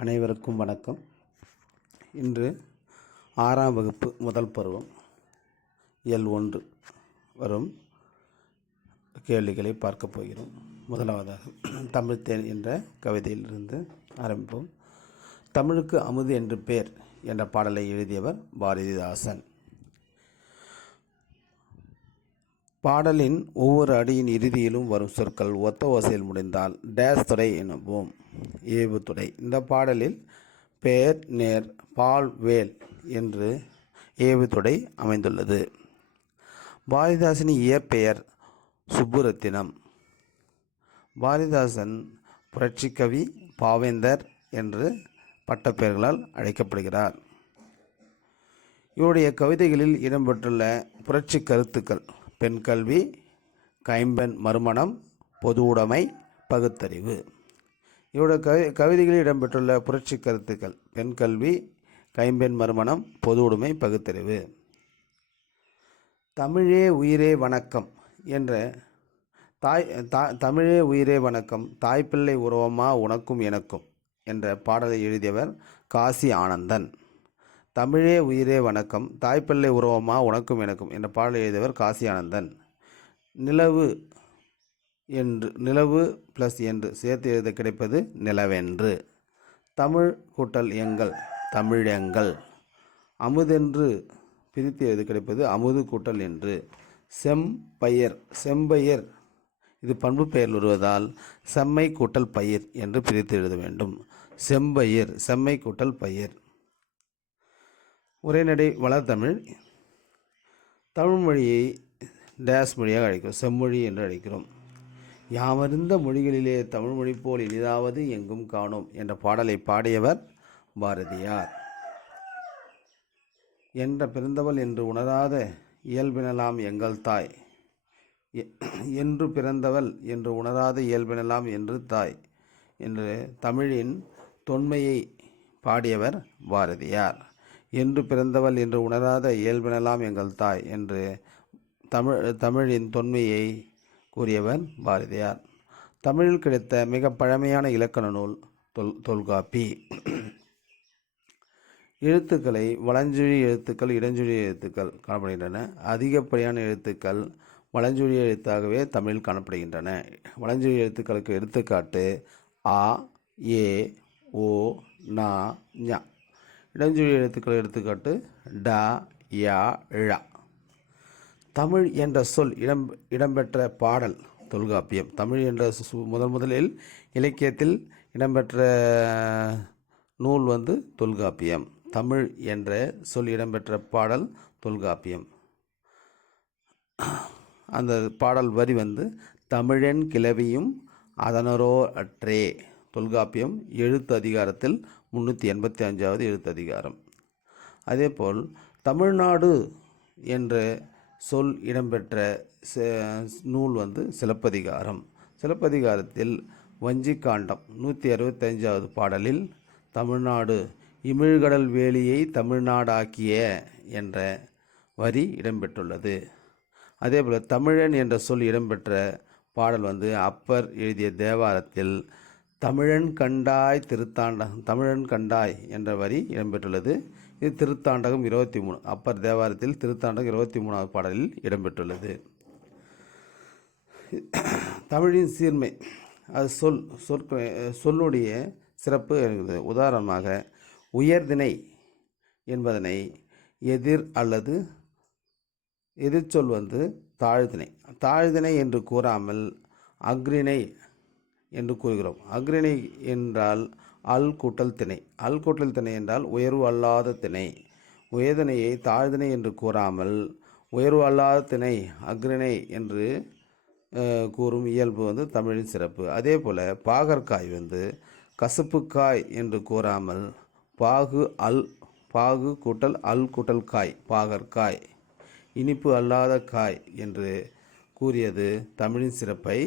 அனைவருக்கும் வணக்கம். இன்று 6ஆம் வகுப்பு முதல் பருவம் இயல் 1 வரும் கேள்விகளை பார்க்கப் போகிறோம். முதலாவதாக தமிழ்த்தேன் என்ற கவிதையிலிருந்து ஆரம்பிப்போம். தமிழுக்கு அமுது என்று பேர் என்ற பாடலை எழுதியவர் பாரதிதாசன். பாடலின் ஒவ்வொரு அடியின் இறுதியிலும் வரும் சொற்கள் ஒத்த ஓசையில் முடிந்தால் டேஸ் தொடை எனவும் ஏவு தொடை. இந்த பாடலில் பேர், நேர், பால், வேல் என்று ஏவு தொடை அமைந்துள்ளது. பாரதிதாசனின் இயற்பெயர் சுப்புரத்தினம். பாரதிதாசன் புரட்சிக்கவி, பாவேந்தர் என்று பட்டப்பெயர்களால் அழைக்கப்படுகிறார். இவருடைய கவிதைகளில் இடம்பெற்றுள்ள புரட்சி கருத்துக்கள் பெண் கல்வி, கைம்பெண் மறுமணம், பொது உடைமை, பகுத்தறிவு. இவருடைய கவிதைகளில் இடம்பெற்றுள்ள புரட்சி கருத்துக்கள் பெண் கல்வி, கைம்பெண் மறுமணம், பொது உடைமை, பகுத்தறிவு. தமிழே உயிரே வணக்கம் என்ற தமிழே உயிரே வணக்கம், தாய்ப்பிள்ளை உறவமா உனக்கும் எனக்கும் என்ற பாடலை எழுதியவர் காசி ஆனந்தன். தமிழே உயிரே வணக்கம், தாய்ப்பிள்ளை உறவமா உனக்கும் எனக்கும் என்ற பாடலை எழுதியவர் காசி ஆனந்தன். நிலவு ப்ளஸ் என்று சேர்த்து எழுத கிடைப்பது நிலவென்று. தமிழ் கூட்டல் எங்கள் தமிழெங்கள். அமுதென்று பிரித்து எழுத கிடைப்பது அமுது கூட்டல் என்று. செம்பயிர் இது பண்பு பெயர் வருவதால் செம்மை கூட்டல் பயிர் என்று பிரித்து எழுத வேண்டும். செம்பயிர், செம்மை கூட்டல் பயிர். உரைநடை வளர்த்தமிழ். தமிழ் மொழியை டேஸ் மொழியாக அழைக்கிறோம், செம்மொழி என்று அழைக்கிறோம். யாமறிந்த மொழிகளிலே தமிழ் மொழி போல் இனிதாவது எங்கும் காணோம் என்ற பாடலை பாடியவர் பாரதியார். என்ற பிறந்தவள் என்று உணராத இயல்பினலாம் எங்கள் தாய், என்று பிறந்தவள் என்று உணராத இயல்பினலாம் என்று தாய் என்று தமிழின் தொன்மையை பாடியவர் பாரதியார். என்று பிறந்தவள் என்று உணராத இயல்பினலாம் எங்கள் தாய் என்று தமிழின் தொன்மையை கூறியவர் பாரதியார். தமிழில் கிடைத்த மிக பழமையான இலக்கண நூல் தொல்காப்பி. எழுத்துக்களை வலஞ்சுழி எழுத்துக்கள், இடஞ்சுழி எழுத்துக்கள் காணப்படுகின்றன. அதிகப்படியான எழுத்துக்கள் வலஞ்சுழி எழுத்தாகவே தமிழில் காணப்படுகின்றன. வலஞ்சுழி எழுத்துக்களுக்கு எடுத்துக்காட்டு ஆ, ஏ, ஓ, நா, ஞ. இடஞ்சுழி எழுத்துக்கள் எடுத்துக்காட்டு ட, ய, ழ. தமிழ் என்ற சொல் இடம்பெற்ற பாடல் தொல்காப்பியம். தமிழ் என்ற முதலில் இலக்கியத்தில் இடம்பெற்ற நூல் தொல்காப்பியம். தமிழ் என்ற சொல் இடம்பெற்ற பாடல் தொல்காப்பியம். அந்த பாடல் வரி தமிழன் கிளவியும் அதனரோ அற்றே. தொல்காப்பியம் எழுத்து அதிகாரத்தில் 385வது எழுத்து அதிகாரம். அதேபோல் தமிழ்நாடு என்ற சொல் இடம்பெற்ற நூல் சிலப்பதிகாரம். சிலப்பதிகாரத்தில் வஞ்சிக்காண்டம் 165வது பாடலில் தமிழ்நாடு இமிழ்கடல் வேலியை தமிழ்நாடாக்கிய என்ற வரி இடம்பெற்றுள்ளது. அதேபோல் தமிழன் என்ற சொல் இடம்பெற்ற பாடல் அப்பர் எழுதிய தேவாரத்தில் தமிழன் கண்டாய் தமிழன் கண்டாய் என்ற வரி இடம்பெற்றுள்ளது. இது திருத்தாண்டகம் 23, அப்பர் தேவாரத்தில் திருத்தாண்டகம் 23வது பாடலில் இடம்பெற்றுள்ளது. தமிழின் சீர்மை அது சொல்லுடைய சிறப்பு இருக்குது. உதாரணமாக உயர்திணை என்பதனை எதிர் அல்லது எதிர்ச்சொல் தாழ்திணை. தாழ்திணை என்று கூறாமல் அக்ரிணை என்று கூறுகிறோம். அக்ரிணை என்றால் அல் கூட்டல் திணை. அல் கூட்டல் திணை என்றால் உயர்வு அல்லாத திணை. உயர்திணையை தாழ்திணை என்று கூறாமல் உயர்வு அல்லாத திணை அக்ரிணை என்று கூறும் இயல்பு தமிழின் சிறப்பு. அதே போல் பாகற்காய் கசப்புக்காய் என்று கூறாமல் பாகு கூட்டல் அல் கூட்டல் காய், பாகற்காய், இனிப்பு அல்லாத காய் என்று கூறியது தமிழின் சிறப்பை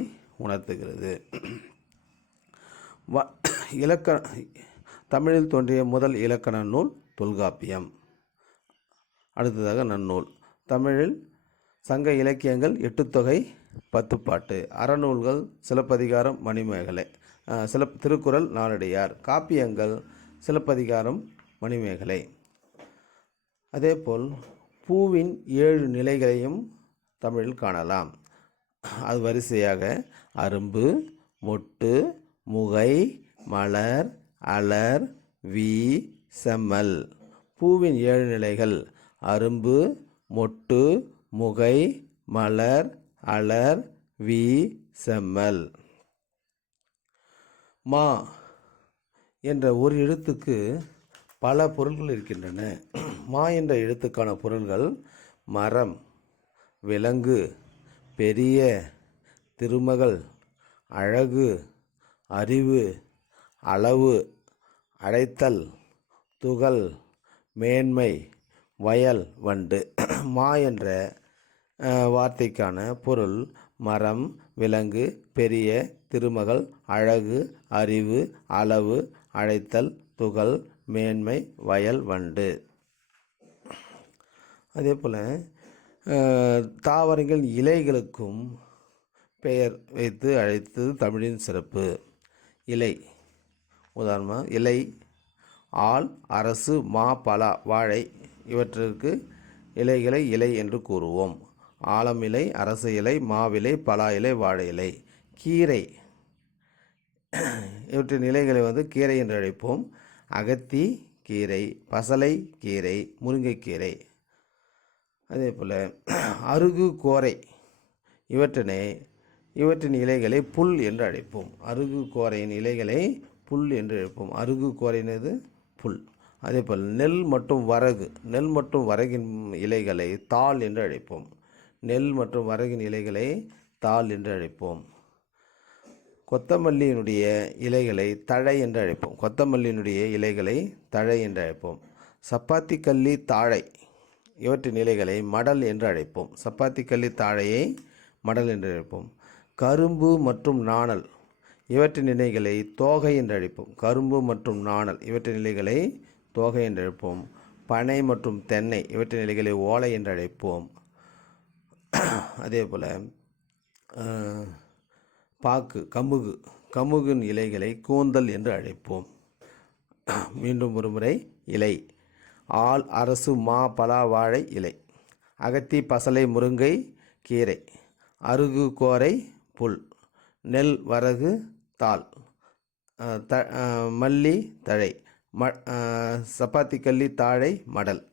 உணர்த்துகிறது. தமிழில் தோன்றிய முதல் இலக்கண நூல் தொல்காப்பியம். அடுத்ததாக நன்னூல். தமிழில் சங்க இலக்கியங்கள் 8 தொகை, 10 பாட்டு. அறநூல்கள் சிலப்பதிகாரம், மணிமேகலை, திருக்குறள், நாலடியார். காப்பியங்கள் சிலப்பதிகாரம், மணிமேகலை. அதேபோல் பூவின் 7 நிலைகளையும் தமிழில் காணலாம். அது வரிசையாக அரும்பு, மொட்டு, முகை, மலர், அலர், வி, செம்மல். பூவின் 7 நிலைகள் அரும்பு, மொட்டு, முகை, மலர், அலர், வி, செம்மல். மா என்ற ஒரு எழுத்துக்கு பல பொருள்கள் இருக்கின்றன. மா என்ற எழுத்துக்கான பொருள்கள் மரம், விலங்கு, பெரிய, திருமகள், அழகு, அறிவு, அளவு, அழைத்தல், துகள், மேன்மை, வயல், வண்டு. மா என்ற வார்த்தைக்கான பொருள் மரம், விலங்கு, பெரிய, திருமகள், அழகு, அறிவு, அளவு, அழைத்தல், துகள், மேன்மை, வயல், வண்டு. அதே போல் தாவரங்கள் இலைகளுக்கும் பெயர் வைத்து அழைத்து தமிழின் சிறப்பு. இலை உதாரணமாக இலை, ஆல், அரசு, மா, பலா, வாழை இவற்றிற்கு இலைகளை இலை என்று கூறுவோம். ஆலம் இலை, அரசு இலை, மாவிலை, பலா இலை, வாழை இலை. கீரை இவற்றின் இலைகளை கீரை என்று அழைப்போம். அகத்தி கீரை, பசலை கீரை, முருங்கைக்கீரை. அதே போல் அருகு, கோரை இவற்றின் இலைகளை புல் என்று அழைப்போம். அருகு கோரையின் இலைகளை புல் என்று அழைப்போம். அருகு கோரையினது புல். அதே போல் நெல் மற்றும் வரகின் இலைகளை தாள் என்று அழைப்போம். நெல் மற்றும் வரகின் இலைகளை தாள் என்று அழைப்போம். கொத்தமல்லியினுடைய இலைகளை தழை என்று அழைப்போம். சப்பாத்தி கல்லி, தாழை இவற்றின் இலைகளை மடல் என்று அழைப்போம். சப்பாத்தி கல்லி, தாழையை மடல் என்று அழைப்போம். கரும்பு மற்றும் நாணல் இவற்றின் இலைகளை தோகை என்று அழைப்போம். கரும்பு மற்றும் நாணல் இவற்றின் இலைகளை தோகை என்று அழைப்போம். பனை மற்றும் தென்னை இவற்றின் இலைகளை ஓலை என்று அழைப்போம். அதே போல் பாக்கு, கமுகின் இலைகளை கூந்தல் என்று அழைப்போம். மீண்டும் ஒரு முறை இலை: ஆல், அரசு, மா, பலா, வாழை இலை. அகத்தி, பசலை, முருங்கை கீரை. அருகு, கோரை புல். நெல், வரகு தாள். மல்லி தழை. சப்பாத்தி கல்லி, தாழை மடல்.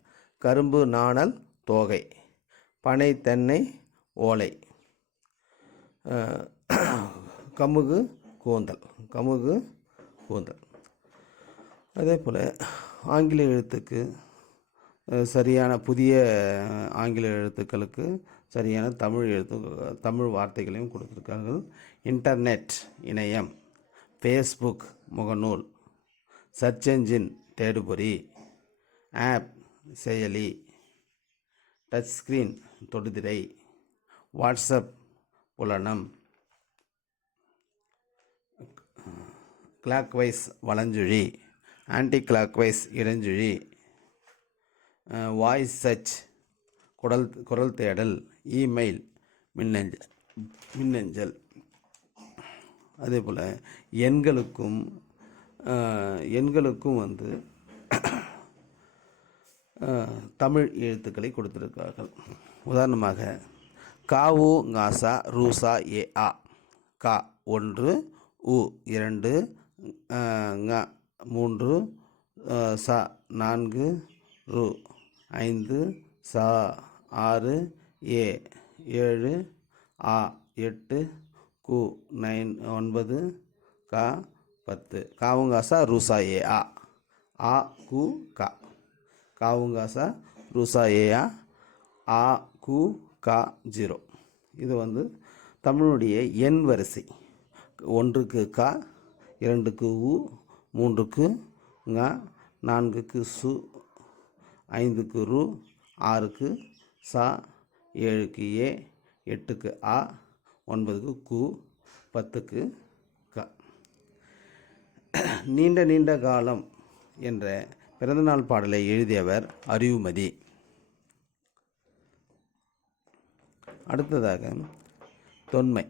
கரும்பு, நாணல் தோகை. பனை, தென்னை ஓலை. கமுகு, கூந்தல். அதே போல் ஆங்கில எழுத்துக்கு சரியான புதிய ஆங்கில எழுத்துக்களுக்கு சரியான தமிழ் வார்த்தைகளையும் கொடுத்துருக்கார்கள். இன்டர்நெட் இணையம், ஃபேஸ்புக் முகநூல், சர்ச் என்ஜின் தேடுபொறி, ஆப் செயலி, டச் ஸ்கிரீன் தொடுதிரை, வாட்ஸ்அப் புலனம், கிளாக்வைஸ் வலஞ்சுழி, ஆன்டி கிளாக்வைஸ் இடஞ்சுழி, வாய்ஸ் சர்ச் குரல் தேடல், இமெயில் மின்னஞ்சல். அதே போல் எண்களுக்கும் தமிழ் எழுத்துக்களை கொடுத்திருக்கிறார்கள். உதாரணமாக காவு, ங்காசா, ரூசா, ஏ, ஆ. கா 1, உ 2, ங 3, ச 4, ரு 5, சா 6, ஏ 7, ஆ 8, கு 9, கா 10. காவுங்காசா, ரூசா, ஏ, ஆ. ஆ, கு, கா. காவுங்காசா, ரூசா, ஏ, ஆ, கு, கா 0. இது தமிழுடைய எண் வரிசை. 1க்கு கா, 2க்கு உ, 3க்கு ங, 4க்கு சு, 5க்கு ரு, 6க்கு சா, 7க்கு ஏ, 8க்கு ஆ, 9க்கு கு, 10க்கு க. நீண்ட காலம் என்ற பிறந்தநாள் பாடலை எழுதியவர் அறிவுமதி. அடுத்ததாக தொன்மை.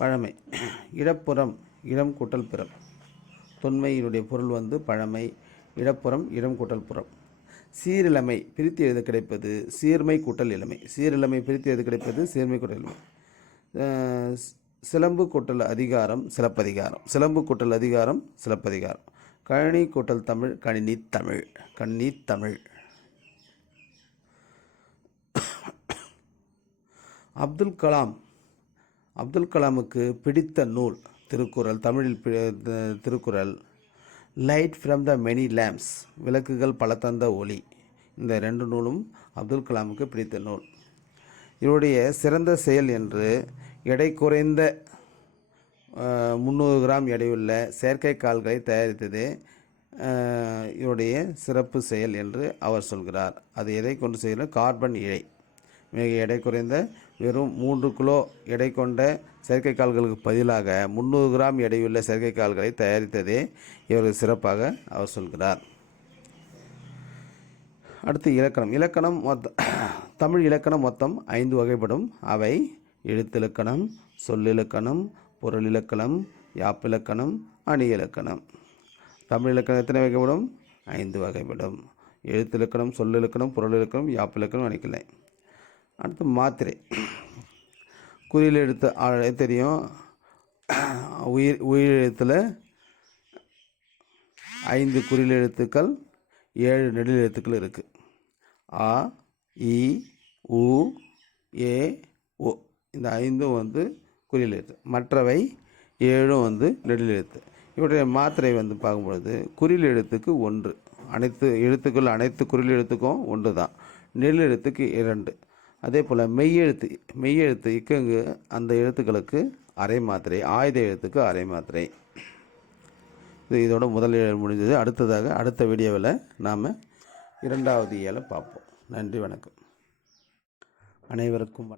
பழமை. இடப்புறம் இடம் கூட்டல் பிறம். தொன்மையினுடைய பொருள் வந்து பழமை. இடப்புறம் இடம் கூட்டல் புறம். சீரிழமை பிரித்து எழுத கிடைப்பது சீர்மை கூட்டல் இளமை. சீரிழமை பிரித்து எழுத கிடைப்பது சீர்மை கூட்டல் இளமை. சிலம்பு கூட்டல் அதிகாரம் சிலப்பதிகாரம். சிலம்பு கூட்டல் அதிகாரம் சிலப்பதிகாரம். கணினி கூட்டல் தமிழ் கணினி தமிழ். கணினி தமிழ். அப்துல் கலாமுக்கு பிடித்த நூல் திருக்குறள். தமிழில் Thirukkural. Light from the many lamps விளக்குகள் பல தந்த ஒளி. இந்த 2 நூலும் அப்துல் கலாமுக்கு பிடித்த நூல். இவருடைய சிறந்த செயல் என்று எடை குறைந்த 300 கிராம் எடையுள்ள செயற்கைக்கால்களை தயாரித்தது இவருடைய சிறப்பு செயல் என்று அவர் சொல்கிறார். அது எதை கொண்டு செய்கிறார்? கார்பன் இழை. மிக எடை குறைந்த வெறும் 3 கிலோ எடை கொண்ட செயற்கைக்கால்களுக்கு பதிலாக 300 கிராம் எடையுள்ள செயற்கைக்கால்களை தயாரித்ததே இவர் சிறப்பாக அவர் சொல்கிறார். அடுத்து இலக்கணம். தமிழ் இலக்கணம் மொத்தம் 5 வகைப்படும். அவை எழுத்திலக்கணம், சொல்லிலக்கணம், பொருளிலக்கணம், யாப்பிலக்கணம், அணி இலக்கணம். தமிழ் இலக்கணம் எத்தனை வகைப்படும்? 5 வகைப்படும். எழுத்திலக்கணம், சொல்லிலக்கணம், பொருளிலக்கணம், யாப்பிலக்கணம், அணிக்கிளை. அடுத்து மாத்திரை. குறியில் எழுத்து தெரியும். உயிர் எழுத்தில் 5 குறியில் எழுத்துக்கள், 7 நெடில் எழுத்துக்கள் இருக்குது. ஆ, இ, உ, ஏ, ஓ. இந்த 5 வந்து குறியில் எழுத்து. மற்றவை 7 வந்து நெடில் எழுத்து. இவருடைய மாத்திரை வந்து பார்க்கும்பொழுது குறியில் எழுத்துக்கு 1. அனைத்து எழுத்துக்கள் அனைத்து குறியில் எழுத்துக்கும் 1 தான். நெடில் எழுத்துக்கு 2. அதே போல் மெய்யெழுத்து இக்கங்கு அந்த எழுத்துக்களுக்கு அரை மாத்திரை. ஆயுத எழுத்துக்கு அரை மாத்திரை. இதோட முதல் இயல் முடிஞ்சது. அடுத்ததாக அடுத்த வீடியோவில் நாம் 2வது இயலை பார்ப்போம். நன்றி, வணக்கம். அனைவருக்கும்